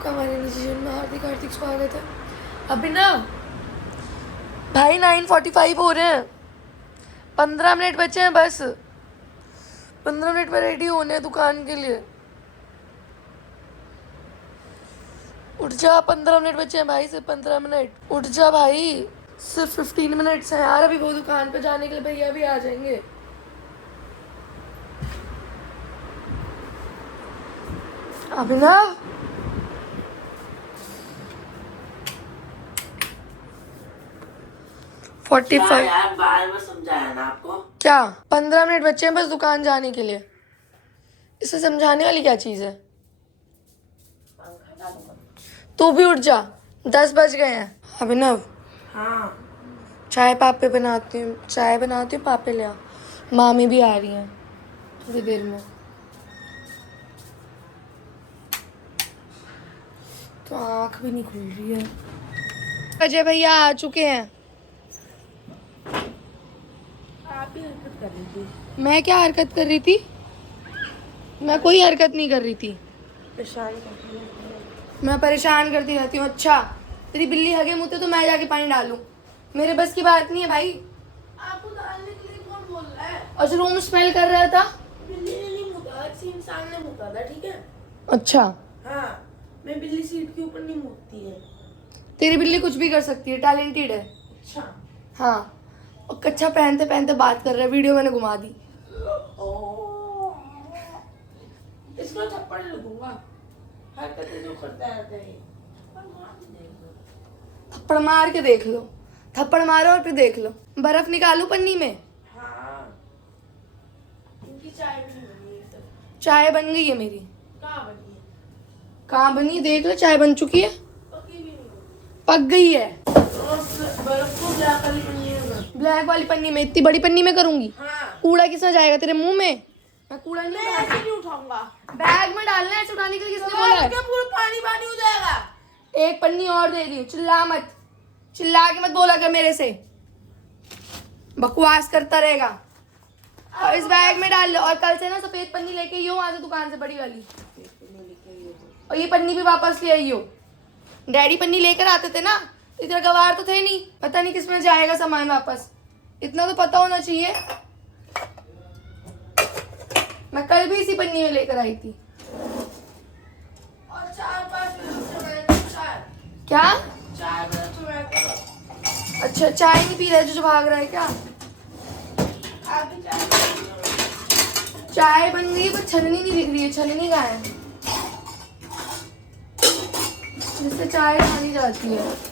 आपका हमारे निजी जीवन में हार्दिक हार्दिक स्वागत है। अभिनव भाई 9:45 हो रहे हैं, 15 मिनट बचे हैं बस। 15 मिनट में रेडी होने हैं दुकान के लिए। उठ जा, 15 मिनट बचे हैं भाई, सिर्फ 15 मिनट। उठ जा भाई, सिर्फ 15 मिनट्स हैं यार। अभी वो दुकान पे जाने के लिए भैया भी आ जाएंगे। अभिनव 45 यार बार में समझाया ना आपको। क्या 15 मिनट बचे हैं बस दुकान जाने के लिए। इसे समझाने वाली क्या चीज़ है? तू भी उठ जा, 10 बज गए हैं। अभिनव हाँ चाय पापे बनाती हूँ, चाय बनाती हूँ, पापे ले आ। मामी भी आ रही हैं थोड़ी देर में, तो आँख भी नहीं खुल रही है। अजय भैया आ चुके हैं। आप ही हरकत कर रही थी। मैं क्या हरकत कर रही थी? मैं कोई हरकत नहीं कर रही थी। परेशान कर रही थी। मैं परेशान करती रहती हूँ। अच्छा, तेरी बिल्ली हगे मुँह तो मैं जाके पानी डालूं? मेरे बस की बात नहीं है भाई। आपको डालने के लिए कौन बोल रहा है? और जो रूम स्मेल कर रहा था, बिल्ली ने नहीं मुता, किसी इंसान ने मुता था, ठीक है? अच्छा हाँ, मैं बिल्ली सीट के ऊपर नहीं मुतती है। तेरी बिल्ली कुछ भी कर सकती है, टैलेंटेड है। अच्छा हाँ, और कच्चा पहनते पहनते बात कर रहा है, वीडियो मैंने घुमा दी। इसको थप्पड़ लगूंगा, हरकतें जो करता रहता है। थप्पड़ मार के देख लो, थप्पड़ मारो और फिर देख लो। बर्फ निकालू पन्नी में? हाँ, इनकी चाय भी नहीं बनी है सब। चाय बन गई है मेरी। कहाँ बनी है? कहाँ बनी? देख लो, चाय बन चुकी है। पकी भी नहीं। पक गई है। और बर्फ को ब्लैक वाली बनी है। ब्लैक वाली पन्नी में, इतनी बड़ी पन्नी में करूंगी? हाँ। कूड़ा किसमें जाएगा? तेरे मुंह में? मैं कूड़ा नहीं मैं ऐसे नहीं उठाऊंगा। बैग में डालना है, ऐसे उठाने के लिए किसने बोला है? क्या पूरा पानी पानी हो जाएगा? एक पन्नी और दे रही हूँ, चिल्ला मत, चिल्ला के मत बोला कर मेरे से, बकवास करता रहेगा। और इस बैग में डाल लो, और कल से ना सफेद पन्नी लेके आई हो वहां से दुकान से, बड़ी वाली। और ये पन्नी भी वापस ले आई हो। डैडी पन्नी लेकर आते थे ना, इतना गवार तो थे नहीं, पता नहीं किसमें जाएगा सामान वापस, इतना तो पता होना चाहिए। मैं कल भी इसी पन्नी में लेकर आई थी। और 4-5 मिनट चाय। क्या? 4 मिनट। अच्छा, चाय नहीं पी रहा है जो भाग रहा है क्या? आगे चाय। चाय बन गई पर छलनी नहीं दिख रही है। छलनी कहाँ है जिससे चाय खानी जाती है?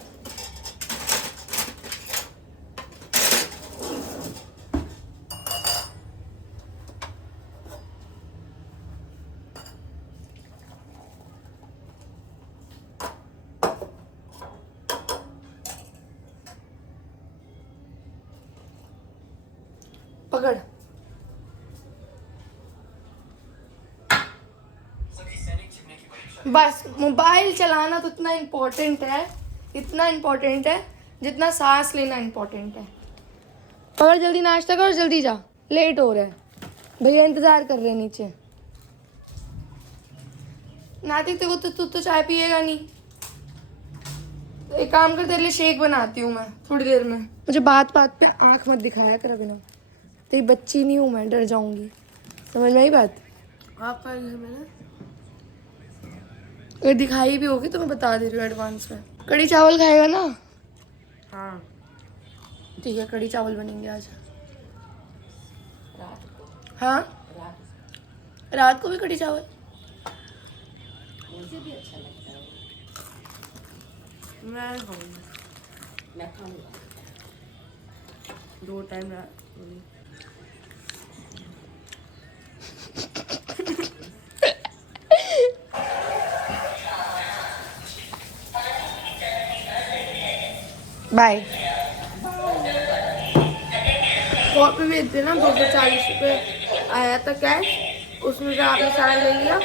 पकड़। बस मोबाइल चलाना तो इतना इम्पोर्टेंट है, इतना इम्पोर्टेंट है जितना सांस लेना इम्पोर्टेंट है। पकड़, जल्दी नाश्ता कर और जल्दी जा, लेट हो रहा है, भैया इंतजार कर रहे हैं नीचे। नातिक तेरे को तू तो चाय पिएगा नहीं, एक काम कर, तेरे लिए शेक बनाती हूँ मैं थोड़ी देर में। मुझे बात बात पे आंख मत दिखाया कर अभिनव, तेरी बच्ची नहीं हूँ मैं, डर जाऊंगी। समझ में आई बात? आपका घर में अगर दिखाई भी होगी तो मैं बता दे रही हूँ एडवांस में। कड़ी चावल खाएगा ना? हाँ, ठीक है, कड़ी चावल बनेंगे आज। रात को। हाँ, रात को भी कड़ी चावल? मुझे भी अच्छा लगता है। मैं खाऊंगा। मैं खाऊंगा 2 टाइम रात को। बाय। फोन पे भेज देना, 240 रुपये आया था कैश, उसमें से आपने सारा ले लिया।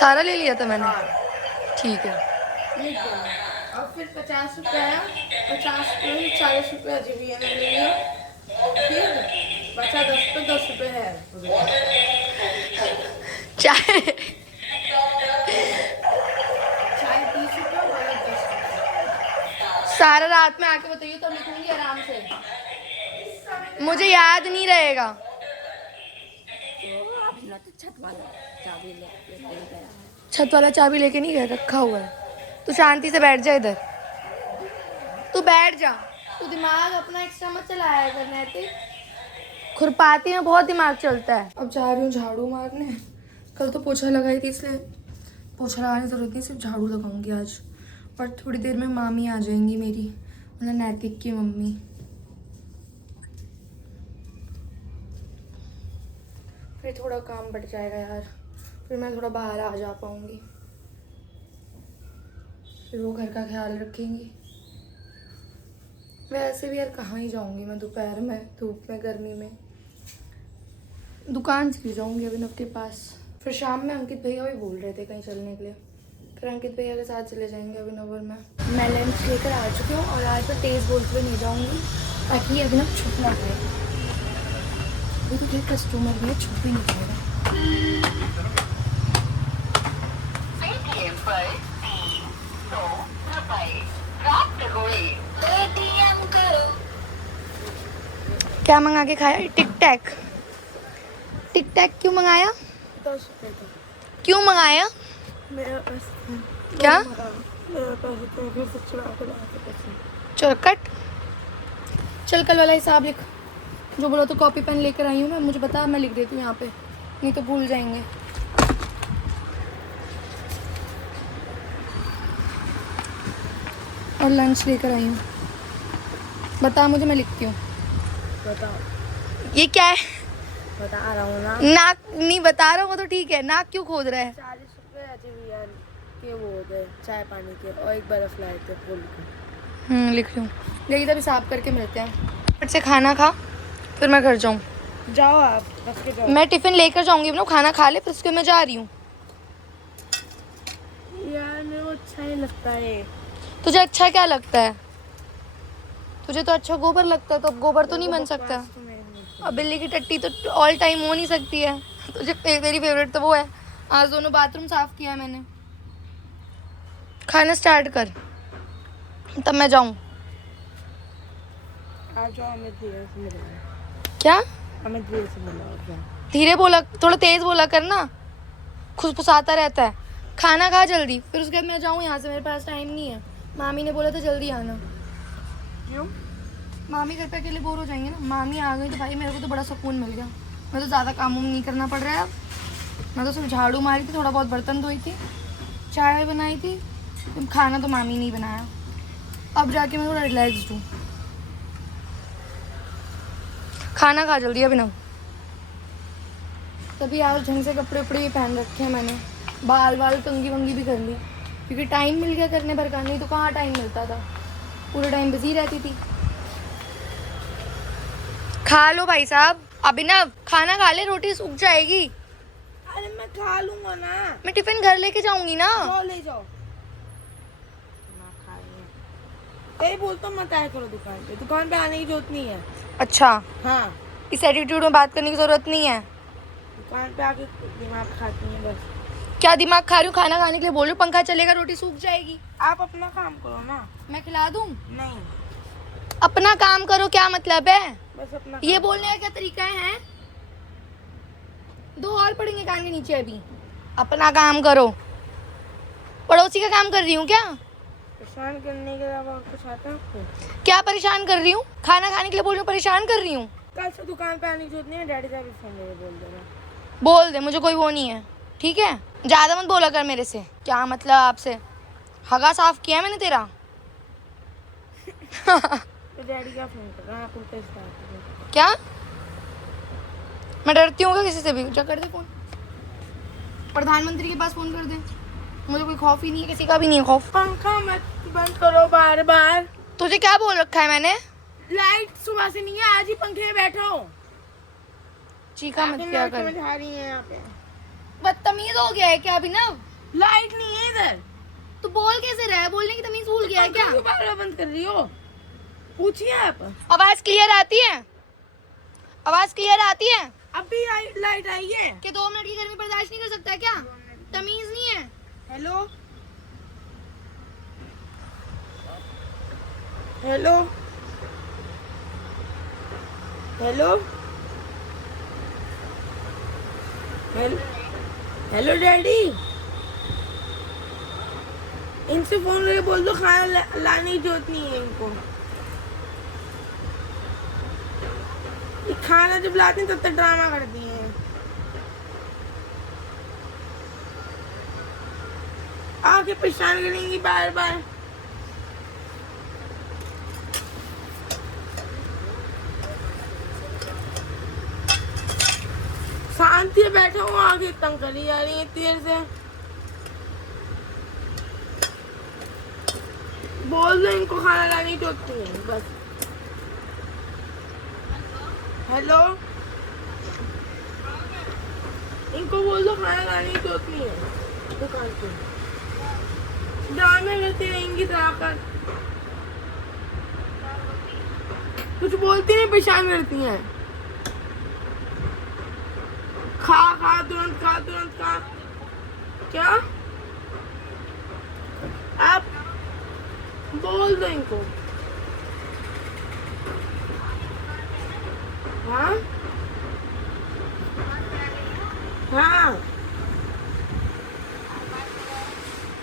सारा ले लिया था मैंने? ठीक है। लिख देना। और फिर 50 रुपये आया, 50 रुपये में 40 रुपये अजय भैया ने ले लिया, ठीक है? बचा 10 पे 10 रुपये है। चाय सारा रात में आके बताइए तो लिखूंगी आराम से, मुझे याद नहीं रहेगा। तो छत वाला चाबी लेके गया। छत वाला चाबी लेके नहीं गया, रखा हुआ है। तू शांति से बैठ जा इधर, तू बैठ जा। तू दिमाग अपना एक्स्ट्रा मत चलाया कर नैतिक, खुरपाती में बहुत दिमाग चलता है। अब जा रही हूँ झाड़ू मारने। कल तो पोछा लगाई थी इसलिए पोछा लगाने की जरूरत नहीं, सिर्फ झाड़ू लगाऊंगी आज। और थोड़ी देर में मामी आ जाएंगी मेरी, मतलब नैतिक की मम्मी। फिर थोड़ा काम बढ़ जाएगा यार, फिर मैं थोड़ा बाहर आ जा पाऊंगी, फिर वो घर का ख्याल रखेंगी। वैसे भी यार कहाँ ही जाऊंगी मैं दोपहर में, धूप में, गर्मी में। दुकान चली जाऊंगी अभिनव के पास। फिर शाम में अंकित भैया भी बोल रहे थे कहीं चलने के लिए, फिर अंकित भैया के साथ चले जाएंगे अभिनव और मैं लंच लेकर आ चुकी हूँ और आज मैं तेज़ बोलते हुए नहीं जाऊँगी ताकि अभिनव छुप ना पाए। अभी तो क्या कस्टमर भी है, छुप ही नहीं पाएगा। क्या मंगा के खाया? टिक टैक। टिक टैक क्यों मंगाया? 10 रुपए का। क्यों मंगाया? मेरा पास क्या? मेरा पास रुपए से चुरा के लाके पैसे। चौरकट। चल कल वाला हिसाब लिख, जो बोलो। तो कॉपी पेन लेकर आई हूँ मैं, मुझे बता, मैं लिख देती हूँ यहाँ पे, नहीं तो भूल जाएंगे। और लंच लेकर आई हूँ, बता मुझे, मैं लिखती हूँ। बताओ ये क्या है? बता रहा हूँ ना। नाक नहीं बता रहा हूँ तो ठीक है, नाक क्यों खोद रहा है? 40 रुपए अजय यार के वो हो गए चाय पानी के, और एक बर्फ लाए थे फुल के। लिख लूँ। गई तभी साफ करके मिलते हैं। फट से खाना खा, फिर मैं घर जाऊँ। जाओ आप रख के जाओ। मैं टिफिन लेकर जाऊंगी ना, खाना खा ले, फिर उसके मैं जा रही हूँ। यार मेरे को अच्छा नहीं लगता है। तुझे अच्छा क्या लगता है? तुझे तो अच्छा गोबर लगता है, तो अब गोबर तो नहीं बन सकता। अब बिल्ली की टट्टी तो ऑल टाइम हो नहीं सकती है। तुझे तेरी फेवरेट तो वो है। आज दोनों बाथरूम साफ किया है मैंने। खाना स्टार्ट कर, तब मैं जाऊँ। आ जाओ, हमें धीरे से मिलाओ। क्या? हमें धीरे से मिलाओ। जाओ। धीरे बोला, थोड़ा तेज बोला कर ना, खुसफुसाता रहता है। खाना खा जल्दी, फिर उसके बाद मैं जाऊँ यहाँ से, मेरे पास टाइम नहीं है। मामी ने बोला था जल्दी आना। क्यों? मामी घर पे अकेले बोर हो जाएंगे ना। मामी आ गई तो भाई मेरे को तो बड़ा सुकून मिल गया। मैं तो ज़्यादा काम नहीं करना पड़ रहा है अब। मैं तो सिर्फ झाड़ू मारी थी, थोड़ा बहुत बर्तन धोई थी, चाय बनाई थी, खाना तो मामी ने ही बनाया। अब जाके मैं थोड़ा रिलैक्स्ड हूँ। खाना खा जल्दी अभिनव। तभी आज ढंग से कपड़े उपड़े भी पहन रखे हैं मैंने, बाल वाल कंगी वंगी भी कर ली, क्योंकि टाइम मिल गया करने भर का। नहीं तो कहाँ टाइम मिलता था, पूरे टाइम बिजी रहती थी। खा लो भाई साहब। अभिनव खाना खा ले, रोटी सूख जाएगी। अरे मैं खा लूंगा ना। मैं टिफिन घर लेके जाऊंगी ना। जाओ ले जाओ ना। खाइए यही बोलता हूँ, मत आया करो दुकान पे। दुकान पे आने की जरूरत नहीं है। अच्छा, हाँ, इस एटीट्यूड में बात करने की जरूरत नहीं है। दुकान पे आके दिमाग खाती हैं बस। क्या दिमाग खा रही हूँ? खाना खाने के लिए बोल रही हूँ, पंखा चलेगा, रोटी सूख जाएगी। आप अपना काम करो ना। मैं खिला दूँ? नहीं, अपना काम करो क्या मतलब है? बस अपना ये काम बोलने का क्या तरीका है? दो और पड़ेंगे कान के नीचे अभी। अपना काम करो। पड़ोसी का काम कर रही हूँ क्या? परेशान करने के अलावा और कुछ आता है आपको? क्या परेशान कर रही हूँ? खाना खाने के लिए बोल रही हूँ, परेशान कर रही हूँ? कल से दुकान पे आने की जरूरत नहीं है। डैडी साहब फोन मेरे बोल देना। बोल दे, मुझे कोई वो नहीं है, ठीक है? ज्यादा मत बोला कर मेरे से। क्या मतलब आपसे? हगा साफ किया मैंने तेरा। तो डैडी क्या फोन कर रहा है? आप उल्टे स्टार्ट। क्या? मैं डरती हूँ किसी से भी? जा कर दे फोन, प्रधानमंत्री के पास फोन कर दे। मुझे कोई खौफ ही नहीं है, किसी का भी नहीं है खौफ। पंखा मत बंद करो बार बार। तुझे क्या बोल रखा है मैंने? लाइट सुबह से नहीं है, आज ही पंखे में बैठो। चीखा मत क्या कर। समझा रही है यहाँ पे। बदतमीज हो गया है क्या अभिनव? लाइट नहीं है इधर। तू बोल कैसे रहा है? बोलने की तमीज भूल गया है क्या? क्यों बार बार बंद कर रही हो? पूछिए आप। आवाज क्लियर आती है? आवाज क्लियर आती है? अभी लाइट आई है। कि 2 मिनट की गर्मी बर्दाश्त नहीं कर सकता क्या? तमीज नहीं है? Hello, hello hello hello hello daddy, इनसे फोन करके बोल दो खाना लाने की जरूरत नहीं है इनको। ये खाना जब लाते हैं तब तक ड्रामा करती हैं। आके परेशान करेंगी बार बार। शांति से बैठा हूँ, आगे तंग करी जा रही है देर से। बोल दो इनको खाना लाने की जरूरत नहीं है बस। हेलो, इनको बोल दो खाना लाने की जरूरत नहीं है दुकान पे। ड्रामे करती रहेंगी कर, कुछ बोलती नहीं, परेशान करती हैं। खा खा तुरंत खा, तुरंत खा। क्या आप बोल दो इनको। हाँ हाँ,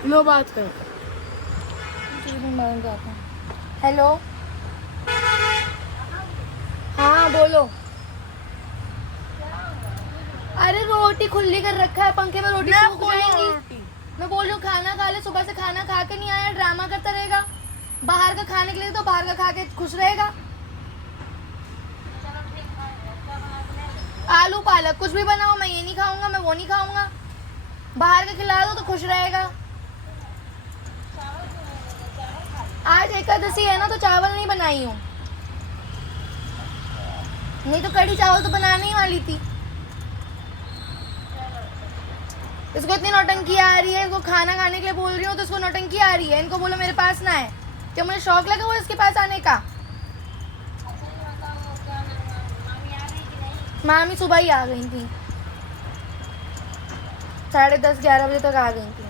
लो बात करो। हेलो, हाँ बोलो। अरे रोटी खुली कर रखा है पंखे में, रोटी सूख जाएंगी। मैं बोल रही हूँ खाना खा ले, सुबह से खाना खा के नहीं आया, ड्रामा करता रहेगा। बाहर का खाने के लिए तो बाहर का खा के खुश रहेगा। आलू पालक कुछ भी बनाओ, मैं ये नहीं खाऊंगा, मैं वो नहीं खाऊंगा। बाहर का खिला दो तो खुश रहेगा। आज एकादशी है ना, तो चावल नहीं बनाई हूँ, नहीं तो कढ़ी चावल तो बनाने ही वाली थी। इसको इतनी नौटंकी आ रही है, इसको खाना खाने के लिए बोल रही हूँ तो इसको नौटंकी आ रही है। इनको बोलो मेरे पास ना है, क्या मुझे शौक लगा हुआ इसके पास आने का? मामी सुबह ही आ गई थी, 10:30-11 बजे तक आ गई थी।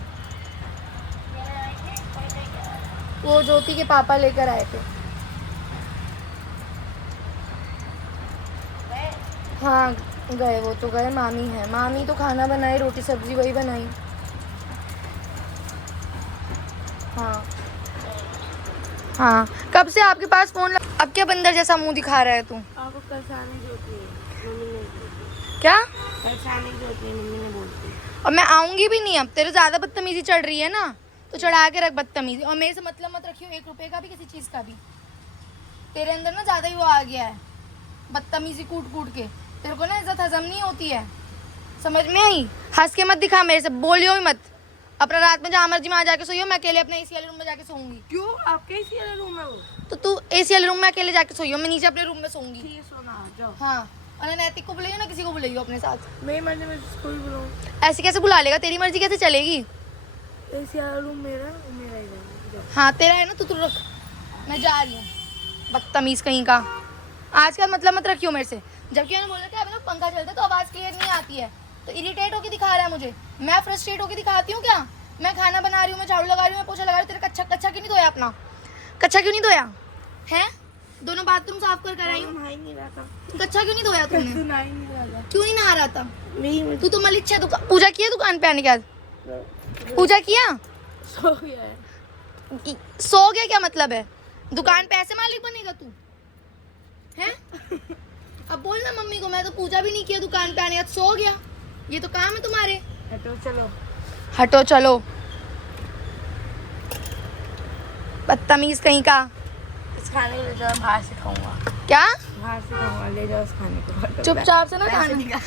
वो ज्योति के पापा लेकर आए थे। हाँ गए, वो तो गए। मामी है, मामी तो खाना बनाई, रोटी सब्जी वही बनाई। हाँ हाँ, कब से आपके पास फोन अब क्या बंदर जैसा मुंह दिखा रहा है तू? आपको परेशानी जो होती है मम्मी ने, क्या परेशानी जो होती है मम्मी ने बोलती है। और मैं आऊंगी भी नहीं अब, तेरे ज्यादा बदतमीजी चढ़ रही है ना, तो चढ़ा के रख बदतमीजी। और मेरे से मतलब मत रखियो 1 रुपए का भी, किसी चीज का भी। तेरे अंदर ना ज्यादा ही वो आ गया है, बदतमीजी कूट कूट के। तेरे को ना इज्जत हजम नहीं होती है, समझ में आई? हंस के मत दिखा मेरे से, बोलियो भी मत। अपना रात में जहाँ मर्जी में आ जाके सोइयो, मैं अकेले अपने एसी वाले रूम में जाके सोऊंगी। क्यों, आपके एसी वाला रूम है वो? तो तू एसी वाले रूम में अकेले जाके सोइयो, मैं नीचे अपने रूम में सोऊंगी। ठीक है, सोना जाओ। हाँ, और नैतिक को बुलाइयो ना, किसी को बुलाइयो अपने साथ। मेरी मर्जी में कोई बुलाऊं? ऐसे कैसे बुला लेगा? तेरी मर्जी कैसे चलेगी? एसी वाला रूम मेरा है, वो मेरा ही है। हाँ तेरा है ना, तू रख, मैं जा रही हूँ। बदतमीज कहीं का। आजकल मतलब मत रखियो मेरे से। जबकि मैंने बोला कि अब ना पंखा चलता है तो आवाज़ क्लियर नहीं आती है, तो इरिटेट होकर दिखा रहा है मुझे। मैं फ्रस्ट्रेट होकर दिखाती हूँ क्या? मैं खाना बना रही हूँ, मैं झाड़ू लगा रही हूँ, मैं पोछा लगा रही हूँ, तेरा कच्चा क्यों नहीं धोया अपना? कच्चा क्यों नहीं धोया है? दोनों बाथरूम साफ कर आई हूँ, नहा ही नहीं रहा था। कच्चा क्यों नहीं धोया तुमने? तू नहा ही नहीं रहा था। क्यों नहीं नहा रहा था? मेरी तू तो मलिच्छ है। पूजा किया दुकान पे आने के बाद? पूजा किया? सो गया है। सो गया क्या मतलब है? दुकान पे ऐसे मालिक बनेगा तू है? अब बोल ना मम्मी को, मैं तो पूजा भी नहीं किया दुकान पे आने के बाद, सो गया। ये तो काम है तुम्हारे। हटो चलो, हटो चलो, बदतमीज कहीं का। इस खाने को ले जाओ, बाहर से खाऊंगा। क्या? बाहर से खाऊंगा, ले जाओ इस खाने को। चुपचाप से ना खाना,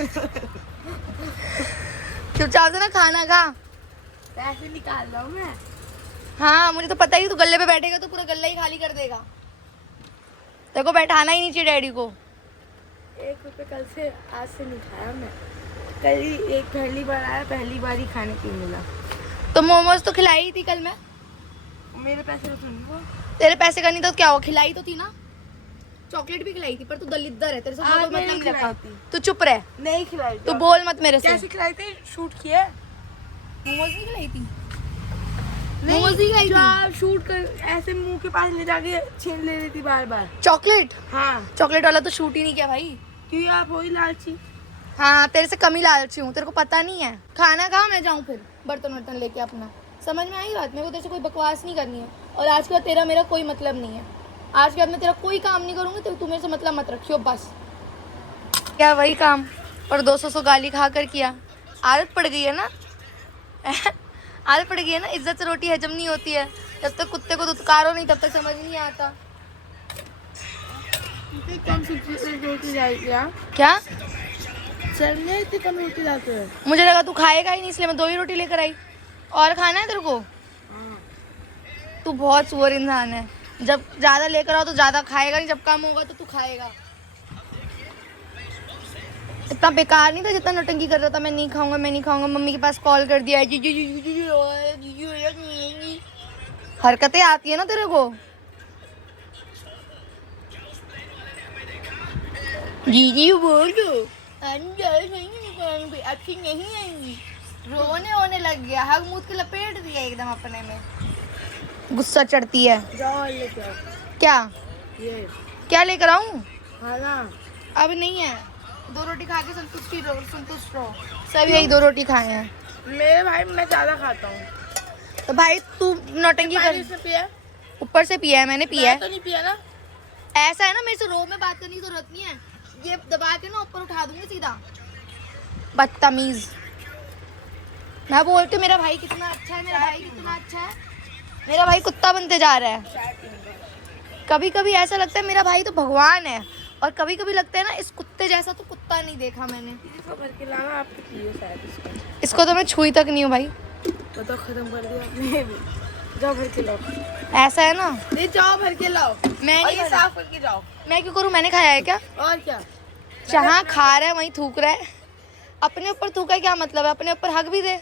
चुपचाप से ना खाना खा। पैसे निकाल लो मैं। हाँ मुझे तो पता ही, तू गल्ले पे बैठेगा तो पूरा गल्ला ही खाली कर देगा। तेरे को बैठाना ही नहीं चाहिए डैडी को। 1 रुपए कल से, आज से नहीं खाया मैं। कल ही एक पहली बार आया, पहली बार ही खाने को मिला। तो मोमोज तो खिलाई ही थी कल मैं। मेरे पैसे तो सुन वो। तेरे पैसे का नहीं तो क्या हुआ, खिलाई तो थी ना। चॉकलेट भी खिलाई थी, पर तू दलिद्दर है, तेरे से कोई मतलब नहीं रखा। तू चुप रह, नहीं खिलाई। तू बोल मत मेरे से। कैसे खिलाई थी? शूट किया? मोमोज नहीं खिलाई थी? मोमोज ही खाई जो थी। आप शूट कर ऐसे मुंह के पास ले जाके छीन ले रही थी बार बार। चॉकलेट, हाँ, चॉकलेट वाला तो शूट ही नहीं किया भाई। क्योंकि आप वही लालची। हाँ तेरे से कम ही लालची हूँ, तेरे को पता नहीं है। खाना खा, मैं जाऊँ फिर बर्तन वर्तन लेके अपना। समझ में आई बात? मेरे को तेरे से कोई बकवास नहीं करनी है, और आज के बाद तेरा मेरा कोई मतलब नहीं है। आज के बाद मैं तेरा कोई काम नहीं करूँगी, तो तू मेरे से मतलब मत रखियो बस। क्या वही काम और 200 गाली खा कर किया? आदत पड़ गई है ना आदत पड़ गई है ना। इज्जत से रोटी हजम नहीं होती है। जब तक कुत्ते को दुत्कारो नहीं तब तक समझ नहीं आता। इतनी कम सब्जी रोटी जाएगी यार। क्या? चलने इतनी कम रोटी लाते हैं। मुझे लगा तू खाएगा ही नहीं, इसलिए मैं 2 ही रोटी लेकर आई। और खाना है तेरे को? तू बहुत सुअर इंसान है। जब ज़्यादा लेकर आओ तो ज़्यादा खाएगा नहीं, जब कम होगा तो तू खाएगा। इतना बेकार नहीं था जितना नौटंकी कर रहा था। मैं नहीं खाऊंगा, मैं नहीं खाऊंगा। मम्मी के पास कॉल कर दिया। हरकतें आती है ना तेरे को। जीजी बोल दो अच्छी नहीं आएंगी। रोने होने लग गया, हग मुँह के लपेट दिया एकदम अपने में। गुस्सा चढ़ती है। जाओ और लेके आओ। क्या ये क्या लेकर आऊं? खाना। अब नहीं है। 2 रोटी खा के संतुष्ट रहो। सब यही 2 रोटी खाए हैं। मेरे भाई मैं ज्यादा खाता हूँ। तो भाई तू नौटंकी पानी कर। से पिया? ऊपर से पिया है, मैंने पिया मैं है। तो नहीं पिया ना। ऐसा है ना, मेरे से रो में बात करने की जरूरत नहीं है। ये दबा के ना ऊपर उठा दूंगी सीधा। बदतमीज। मैं बोलती हूँ मेरा भाई कितना अच्छा है, मेरा भाई कितना अच्छा है। मेरा भाई कुत्ता बनते जा रहा है। कभी कभी ऐसा लगता है मेरा भाई तो भगवान है, और कभी कभी लगता है ना इस कुत्ते जैसा तो कुत्ता नहीं देखा मैंने। इसको भर के लाना, आपने पिए शायद इसको। इसको तो मैं छुई तक नहीं हूँ भाई। तो खत्म कर दिया आपने भी। जाओ भर के लाओ। ऐसा है ना। नहीं, जाओ भर के लाओ। मैं और नहीं ये करूँ। साफ करके जाओ। मैं क्यों करूँ? मैंने खाया है क्या? और क्या? जहाँ खा रहा है वहीं थूक रहा है। अपने ऊपर थूका क्या मतलब है? अपने ऊपर हक भी दे।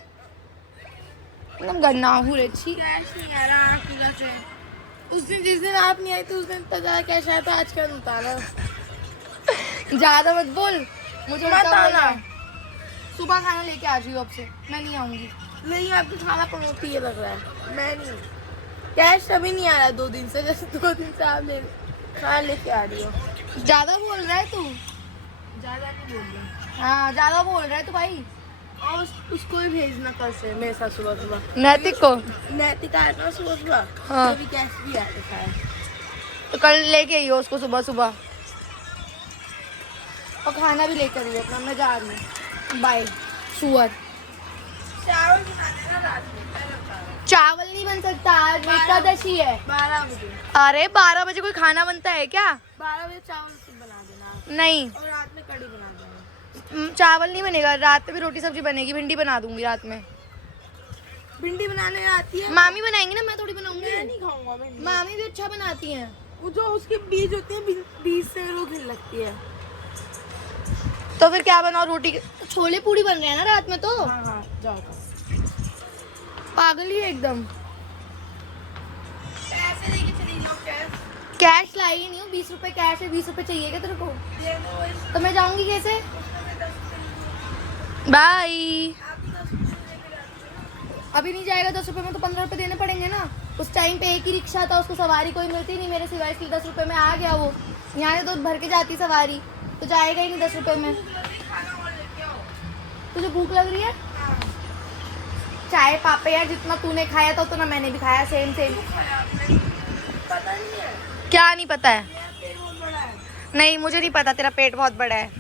एकदम गन्ना हूँ रे। छी। कैश नहीं आ रहा आपकी वजह से। उस दिन जिस दिन आप नहीं आई थी उस दिन इतना ज्यादा कैश आया था, आज कल उतारा। ज्यादा मत बोल, मुझे मत उल्टा बोल आना। रहा है। सुबह खाना लेके आ जाइयो अब से, मैं नहीं आऊंगी। नहीं, आपको खाना पड़ोती ये लग रहा है। मैं नहीं। कैश अभी नहीं आ रहा 2 दिन से, जैसे 2 दिन से आप खाना लेके आ रही हो। ज्यादा बोल रहा है तू। ज्यादा नहीं बोल रहा। हाँ ज्यादा बोल रहा है तू भाई। और उसको ही भेजना कल से मेरे साथ सुबह सुबह। नैतिक को। नैतिक आया था सुबह सुबह। हाँ। ये भी कैश भी आया था। तो कल लेके आइयो उसको सुबह सुबह, और खाना भी लेकर आइयो अपना। मैं जा रही हूँ, बाय सुअर। चावल बना देना रात में, पहले बता रहा चावल नहीं बन सकता, आज एकादशी है। हूँ। 12 बजे। अरे 12 बजे कोई खाना बनता है क्या? 12 बजे चावल सूप बना देना, नहीं, और रात में कढ़ी बना देना। चावल नहीं बनेगा। रात में भी रोटी सब्जी बनेगी। भिंडी बना दूंगी रात में। भिंडी बनाने आती है? मामी बनाएंगी ना, मैं थोड़ी मैं बनाऊंगी। नहीं खाऊंगा भिंडी। मामी भी अच्छा बनाती हैं। वो जो उसके बीज होते हैं, बीज से वो घिन लगती है। तो फिर क्या बनाओ? रोटी छोले पूड़ी बन रहे हैं ना रात में तो। हाँ हाँ, जाओ। पागल ही है एकदम। पैसे लेके चली जाओ। कैश लाई ही नहीं हूँ। 20 रुपए कैश है। 20 रुपए चाहिए क्या तेरे को? दे दो इस- तो मैं जाऊंगी कैसे? उसमें 10 बाय। आप 10 लेके जाती हो। अभी नहीं जाएगा 10 रुपए में, तो 15 रुपए देने पड़ेंगे ना। उस टाइम पे एक ही रिक्शा था, उसको सवारी कोई मिलती नहीं मेरे सिवाय, इसलिए 10 रुपए में आ गया वो। यहाँ से तो भर के जाती सवारी, तो जाएगा ही नहीं 10 रुपए में। खाना और लेके आओ। तुझे भूख लग रही है? हाँ। चाय पापे यार, जितना तूने खाया था उतना मैंने भी खाया। Same same. खाया आपने? पता नहीं है। क्या नहीं पता है? मेरा पेट बहुत बड़ा है। नहीं मुझे नहीं पता, तेरा पेट बहुत बड़ा है।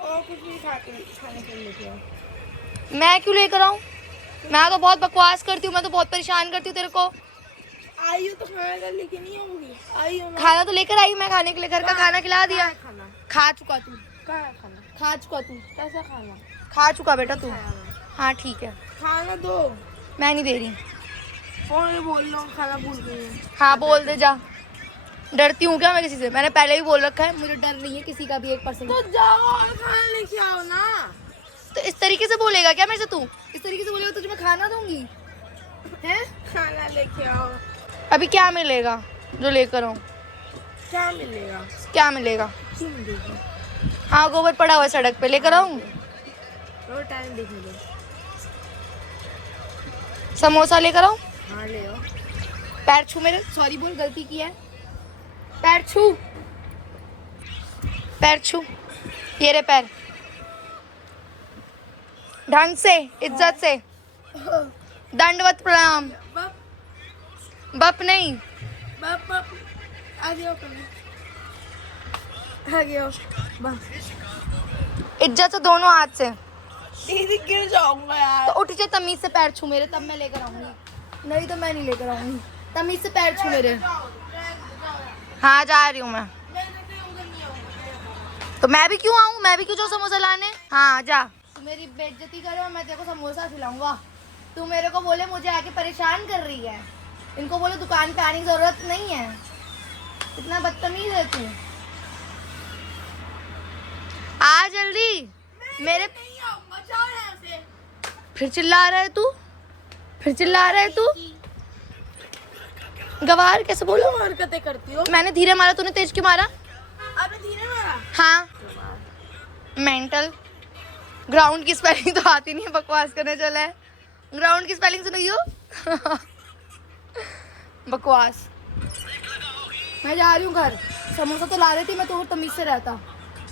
और कुछ भी खाने के लिए लेके आओ। मैं क्यों लेकर आऊँ? मैं तो बहुत बकवास करती हूँ, मैं तो बहुत परेशान करती हूँ तेरे को। आई हो तो खाना कर लेके नहीं आऊंगी। आई हो ना। खाना तो लेकर आई मैं खाने के लिए। घर का खाना खिला दिया। कहाँ है खाना? खा चुका तू। कहाँ है खाना? खा चुका तू। कैसा खाना? खा चुका बेटा तू। खाना। हाँ ठीक है, खाना दो। मैं नहीं दे रही। फोन में बोल रहा हूँ, खाना भूल गई हूँ। हाँ बोल दे जा। डरती हूँ क्या मैं किसी से? मैंने पहले भी बोल रखा है, मुझे डर नहीं है किसी का भी 1%। तो जाओ और खाना लेके आओ ना। तो इस तरीके से बोलेगा क्या मेरे से तू? इस तरीके से बोलेगा तुझे मैं खाना दूंगी? हैं? खाना लेके आओ। अभी क्या मिलेगा जो लेकर आऊँ? क्या मिलेगा? क्या मिलेगा? क्यों मिलेगी? हाँ गोबर पड़ा हुआ है सड़क पे, लेकर आऊँ? और टाइम देखने दो। समोसा लेकर आऊँ? हाँ ले आओ। पैर छू मेरे, सॉरी बोल, गलती की है। पैर छू, पैर छू, ये रे पैर, ढंग से, इज्जत से, दंडवत प्रणाम। बप बप नहीं, बप बप आगे आओ पहले, आगे आओ बस। इज्जत से दोनों हाथ से। दीदी गिर जाऊंगा यार। तो उठ जा, तमीज से पैर छू मेरे, तब मैं लेकर आऊंगी, नहीं तो मैं नहीं लेकर आऊंगी। तमीज से पैर छू मेरे। हाँ जा रही हूँ मैं। तो मैं भी क्यों आऊँ, मैं भी क्यों जाऊँ समोसा लाने। हाँ जा, तू मेरी बेइज्जती करे और मैं तेरे को समोसा खिलाऊंगा। तू मेरे को बोले मुझे आके परेशान कर रही है, इनको बोले दुकान पे आने की जरूरत नहीं है। इतना बदतमीज है तू। आ जल्दी मेरे। नहीं आऊंगा, जाओ यहाँ से। फिर चिल्ला रहा है तू, फिर चिल्ला रहा है तू। गवार कैसे बोलो, क्यों हरकतें करती हो? मैंने धीरे मारा, तूने तेज क्यों मारा। आपने धीरे मारा। हाँ मेंटल। ग्राउंड की स्पेलिंग तो आती नहीं है, बकवास करने चला है। ग्राउंड की स्पेलिंग सुनी हो। बकवास। मैं जा रही हूँ घर, समोसा तो ला रही थी मैं, तो तमीज से रहता।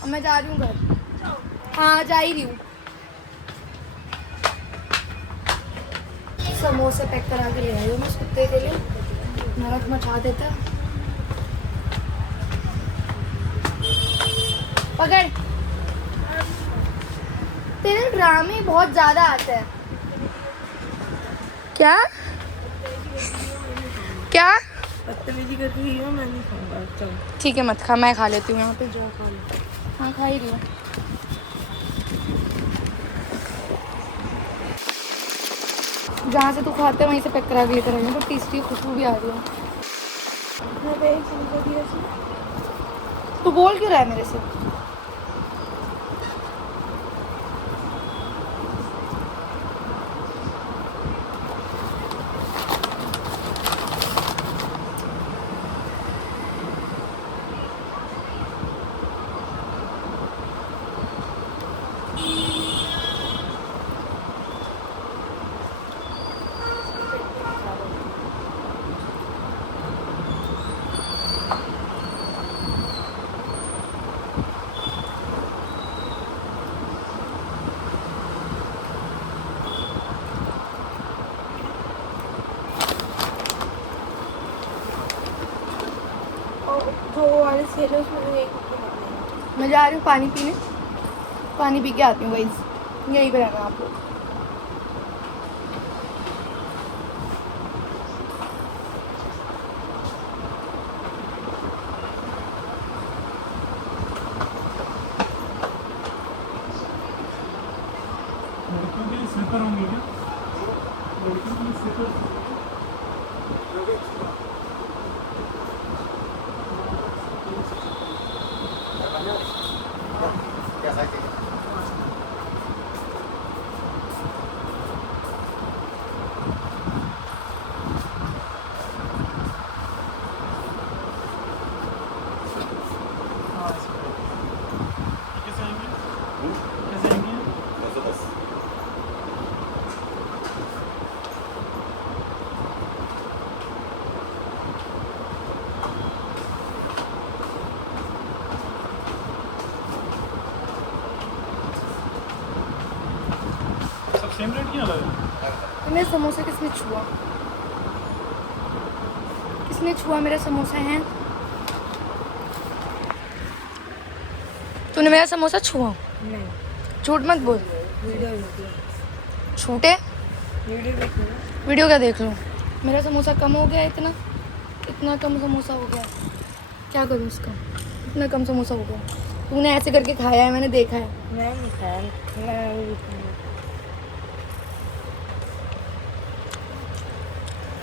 अब मैं जा रही हूँ घर। हाँ जा ही रही हूँ। समोसे पैक करा के ले आई हूँ मैं कुत्ते के लिए, नरक मचा देता। पकड़, तेरे ड्रामे बहुत ज्यादा आते हैं। क्या क्या बदतमीजी कर रही हो, मैं नहीं खाऊंगा। चलो ठीक है मत खा, मैं खा लेती हूँ यहाँ पे, जो खा लो। हाँ खा ही रही हूँ। जहाँ से तू खाते है वहीं से पैक करा के लेकर आई हूँ, तो टेस्टी खुशबू भी आ रही है। मैं तो एक समोसा दिया था। तू बोल क्यों रहा है मेरे से। जो वाले सेल है उसमें एक मैं जा रही हूँ पानी पीने, पानी पी के आती हूँ गाइस, यहीं पे रहना आप लोग। लड़कियों के लिए स्लीपर होंगे क्या? लड़कियों के लिए स्लीपर। कैसे आएंगे? कैसे आएंगे? सब सेम रेट क्यों अलग है? मेरे समोसे किसने छुआ, किसने छुआ मेरे समोसे हैं। तूने मेरा समोसा छुआ, नहीं झूठ मत बोल। वीडियो देखो, छूटे, वीडियो देखो। वीडियो क्या देख लूँ। मेरा समोसा कम हो गया, इतना इतना कम समोसा हो गया, क्या करूँ उसका। इतना कम समोसा हो गया, तूने ऐसे करके खाया है, मैंने देखा है। मैं नहीं खाया, मैं भी खाया।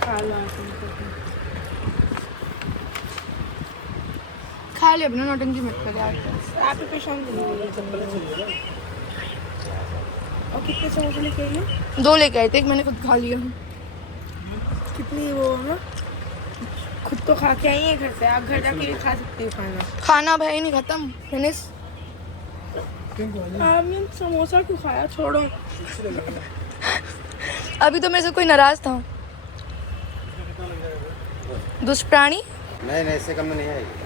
खा लो खा ले अपना, नौटंकी मत कर यार। आप ही परेशान करिए। और कितने समोसे लेके आई हो? 2 लेके आए थे, एक मैंने खुद खा लिया। कितनी वो ना, खुद तो खा के आई है घर से, आप घर जाके भी खा सकते हो खाना। खाना अब है ही नहीं, खत्म, फिनिश। आपने समोसा क्यों खाया? छोड़ो। अभी तो मेरे से कोई नाराज था। दुष्ट प्राणी। नहीं नहीं, इससे कम में नहीं आएगी।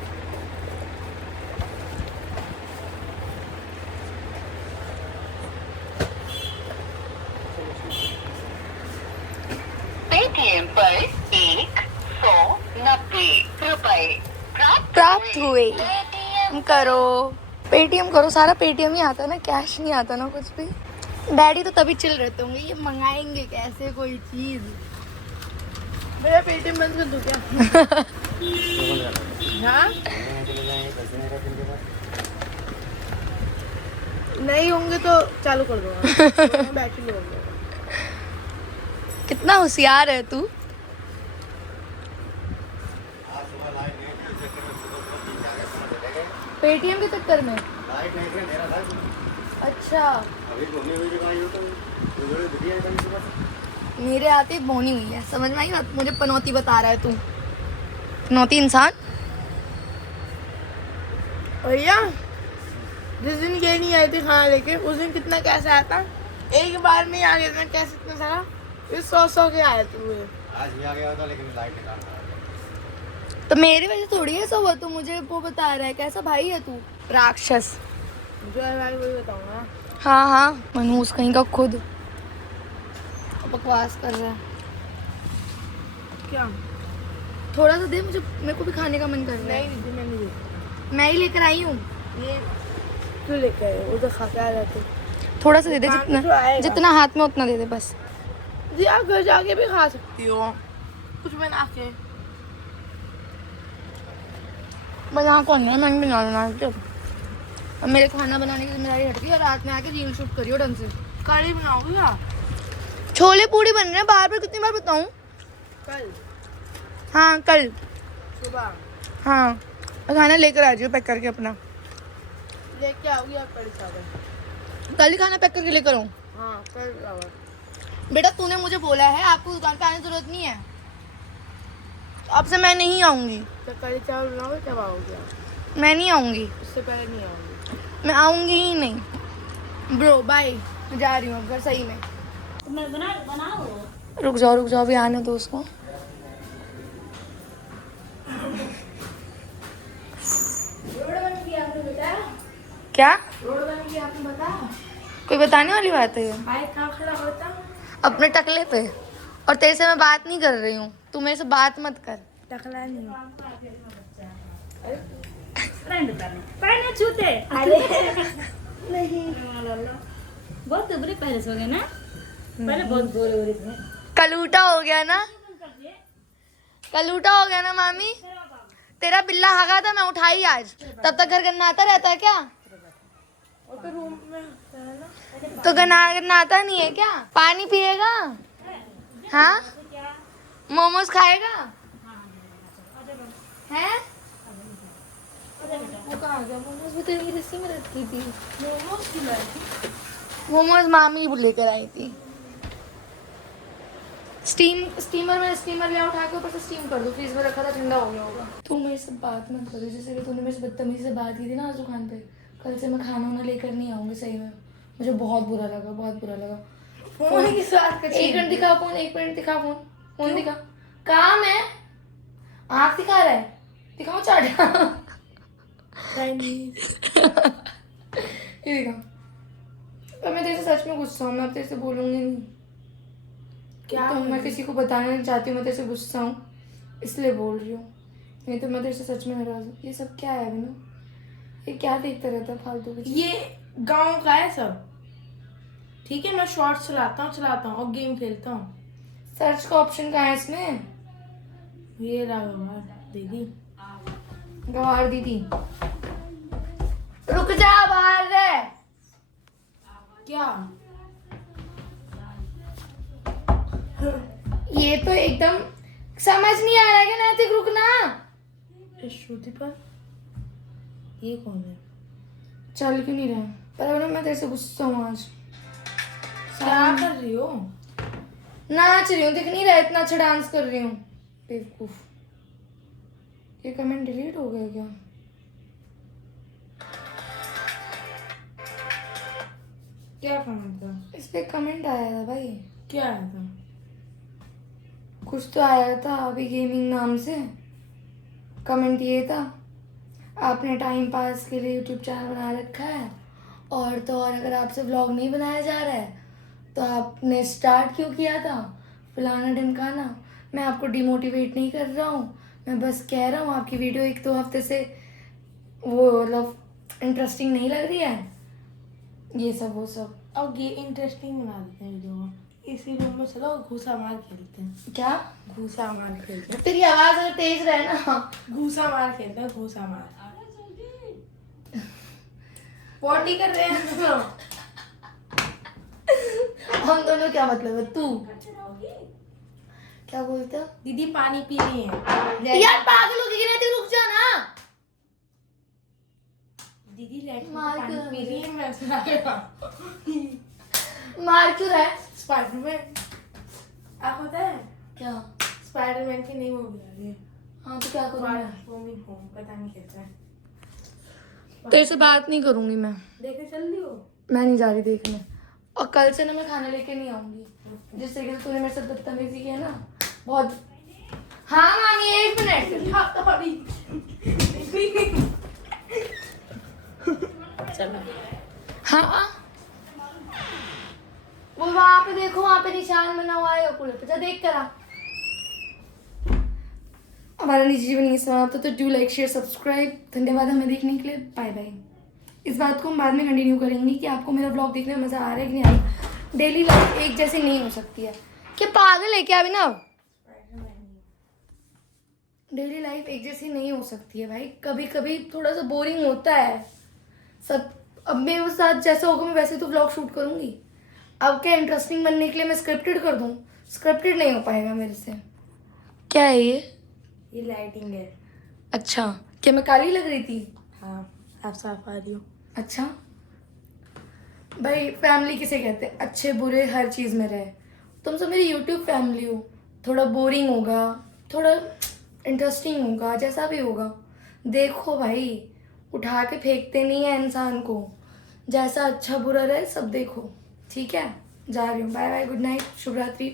पेटीएम पर 190 रुपए प्राप्त हुए। पेटीएम करो, पेटीएम करो। सारा पेटीएम ही आता है ना, कैश नहीं आता ना कुछ भी। डैडी तो तभी चिल रहते होंगे, ये मंगाएंगे कैसे कोई चीज। मेरा पेटीएम बंद कर दूं क्या? हाँ चले जाएंगे, पैसे नहीं रहते इनके पास। नहीं होंगे तो चालू कर दूंगा। बैटरी लो होंगे। कितना होशियार है तू। आज सुबह लाइट नहीं थी, इस चक्कर में सुबह 3-4 घंटे चले गए। पेटीएम के चक्कर में। लाइट नहीं थी, अंधेरा था। अच्छा, अभी घूमने हुई जगह आई हो तो जोड़े दिखी है कल सुबह से। मेरे आते बोनी हुई है, समझ में आई बात। मुझे पनौती बता रहा है तू, पनौती इंसान। भैया जिस दिन ये नहीं आई थी खाना लेके, उस दिन कितना कैसे आया था? एक बार में ही आ गया था कैसे इतना सारा। ये 100 के आए थे मुझे। आज भी आ गया होता लेकिन लाइट निकाल रहा है। तो मेरी वजह से थोड़ी ऐसा हुआ, तू मुझे वो बता रहा है। कैसा भाई है तू, राक्षस। जो है भाई वही बताऊंगा। हाँ हाँ, मनहूस कहीं का खुद बकवास कर रहा है। क्या? थोड़ा सा दे मुझे, मेरे को भी खाने का मन कर रहा है। नहीं दीदी मैं नहीं दी। मैं ही लेकर आई हूँ। ये क्यों लेके आए? उधर खा के आ जाते। थोड़ा सा दे दे, दुकान पे जितना तो आएगा। जितना हाथ में उतना दे दे बस। जी आप घर जाके भी खा सकती हो कुछ बना के। बना कौन है, मैं बना बनाती हूँ। अब मेरे खाना बनाने की जिम्मेदारी हट गई और रात में आके रील शूट करियो ढंग से। कढ़ी बनाओगी आप? छोले पूड़ी बन रहे हैं, बार बार कितनी बार बताऊँ। कल हाँ कल। सुबह हाँ, और खाना लेकर आ जाइयो पैक करके अपना। लेके आओगी आप कढ़ी चावल? कल ही खाना पैक करके लेकर आऊँ। हाँ कल चावल। बेटा तूने मुझे बोला है आपको दुकान पे आने की जरूरत नहीं है, तो अब से मैं नहीं आऊँगी। तो कढ़ी चावल बनाओगे कब आओगे आप? मैं नहीं आऊँगी, उससे पहले नहीं आओगी। मैं आऊँगी ही नहीं। ब्रो बाय, मैं जा रही हूँ अब घर सही में। रुक जाओ अभी आने दो उसको। क्या? रोड बन गया आपने बताया? कोई बताने वाली बात है ये? बाइक कहाँ खड़ा होता? अपने टकले पे। और तेरे से मैं बात नहीं कर रही हूँ, तू मेरे से बात मत कर। टकला नहीं। पैर छूते। अरे नहीं। बहुत उबरे पहले सो गए ना, पहले बहुत गोरे गोरे थे। कलूटा हो गया ना, कलूटा हो गया ना मामी। तेरा बिल्ला हगा था, मैं उठाई आज। तब तक घर गन्नाता रहता है क्या? वो तो रूम में होता है ना। तो गन्नाता नहीं है क्या? पानी पिएगा? हाँ, मोमोज खाएगा? हैं? वो कहाँ गया? मोमोज भी तो यही रिश्ते में रखी थी। मोमोज खिलाए। मोमोज मामी लेकर आई थी। स्टीमर में स्टीमर ले उठा के ऊपर से स्टीम कर दो। फ्रीज में रखा था, ठंडा हो गया होगा। तू मेरे से बात मत करो, जैसे कि तूने मेरे से बदतमीजी से बात की थी ना आज दुकान पे। कल से मैं खाना वाना लेकर नहीं आऊँगी, सही में। मुझे बहुत बुरा लगा, बहुत बुरा लगा। फोन की साथ एक मिनट दिखा फोन, एक मिनट दिखा फोन। फोन दिखा, काम है। आँख दिखा रहा है, दिखाओ चाट। चाइनीज। ये दिखा। पर मैं तेरे से सच में गुस्सा हूँ, मैं अब तेरे से बोलूँगी नहीं। क्या? तो मैं किसी को बताना नहीं चाहती हूँ, मैं तेरे से गुस्सा हूँ इसलिए बोल रही हूँ। नहीं तो मैं तेरे से सच में नाराज हूँ। ये सब क्या है बिना? ये क्या देखता रहता है फालतू की चीज़? ये गांव का है सब। ठीक है मैं शॉर्ट्स चलाता हूँ और गेम खेलता हूँ। सर्च का ऑप्शन कहाँ है इसमें? ये रहा दीदी। गवार दीदी, रुक जा, बाहर रह। क्या? ये तो एकदम समझ नहीं आ रहा है कि नैतिक, रुकना। श्रुति पर ये कौन है? चल क्यों नहीं रहा? पर अब ना मैं तेरे से गुस्सा हूँ आज। क्या कर रही हो? नाच रही हूँ, दिख नहीं रहा इतना अच्छा डांस कर रही हूँ। बेवकूफ। ये कमेंट डिलीट हो गया क्या? क्या कमेंट था? इस पे कमेंट आया था भाई। क्या आया था? कुछ तो आया था अभी गेमिंग नाम से, कमेंट ये था, आपने टाइम पास के लिए यूट्यूब चैनल बना रखा है और तो और अगर आपसे व्लॉग नहीं बनाया जा रहा है तो आपने स्टार्ट क्यों किया था, फलाना ढिमकाना। मैं आपको डिमोटिवेट नहीं कर रहा हूँ, मैं बस कह रहा हूँ आपकी वीडियो 1-2 हफ्ते से वो मतलब इंटरेस्टिंग नहीं लग रही है, ये सब वो सब। अब ये इंटरेस्टिंग बना देते हैं वीडियो को। इसी रूम में चलो घूसा मार खेलते हैं। क्या? घूसा मार खेलते हैं। तेरी आवाज़ अगर तेज रहे ना, घूसा मार खेलते हैं, घूसा मार। पॉटी कर रहे हैं दोनों। हम दोनों क्या मतलब है? तू क्या बोलता? दीदी पानी पी रही है। यार पागल हो गई ना, रुक जा ना। दीदी लेट मार पानी क्यों पी रही है, मैं सुना रहा हूँ। मार क्यों रहा है? स्पाइडरमैन आप होता है क्या? स्पाइडरमैन की नई मूवी आ रही है। हाँ तो क्या करूँ मैं? होम पता नहीं कैसा है। तेरे से बात नहीं करूंगी मैं, देखे चल रही हो। मैं नहीं जा रही देखने, और कल से ना मैं खाना लेके नहीं आऊंगी, जिस तरीके से तूने मेरे साथ बदतमीजी की है ना बहुत। हाँ मामी 1 मिनट। चलो हाँ वो वहाँ पे देखो, वहाँ पे निशान बना हुआ है कूलर पे, जा देख कर आ। हमारा निजी जीवन नहीं समाप्त, तो डू लाइक शेयर सब्सक्राइब। धन्यवाद हमें देखने के लिए, बाय बाय। इस बात को हम बाद में कंटिन्यू करेंगे कि आपको मेरा ब्लॉग देखने में मज़ा आ रहा है कि नहीं आ रहा। डेली लाइफ एक जैसी नहीं हो सकती है। क्या पागल है क्या अभिनव? डेली लाइफ एक जैसी नहीं हो सकती है भाई, कभी कभी थोड़ा सा बोरिंग होता है सब। अब मेरे साथ जैसा होगा मैं वैसे तो व्लॉग शूट करूँगी। अब क्या इंटरेस्टिंग बनने के लिए मैं स्क्रिप्टेड कर दूँ? स्क्रिप्टेड नहीं हो पाएगा मेरे से। क्या है ये लाइटिंग है। अच्छा, क्या मैं काली लग रही थी? हाँ आप साफ आ रही हो। अच्छा भाई, फैमिली किसे कहते हैं? अच्छे बुरे हर चीज़ में रहे। तुम सब मेरी यूट्यूब फैमिली हो। थोड़ा बोरिंग होगा, थोड़ा इंटरेस्टिंग होगा, जैसा भी होगा देखो भाई, उठा के फेंकते नहीं है इंसान को। जैसा अच्छा बुरा रहे सब देखो, ठीक है? जा रही हूँ, बाय बाय, गुड नाइट, शुभ रात्रि।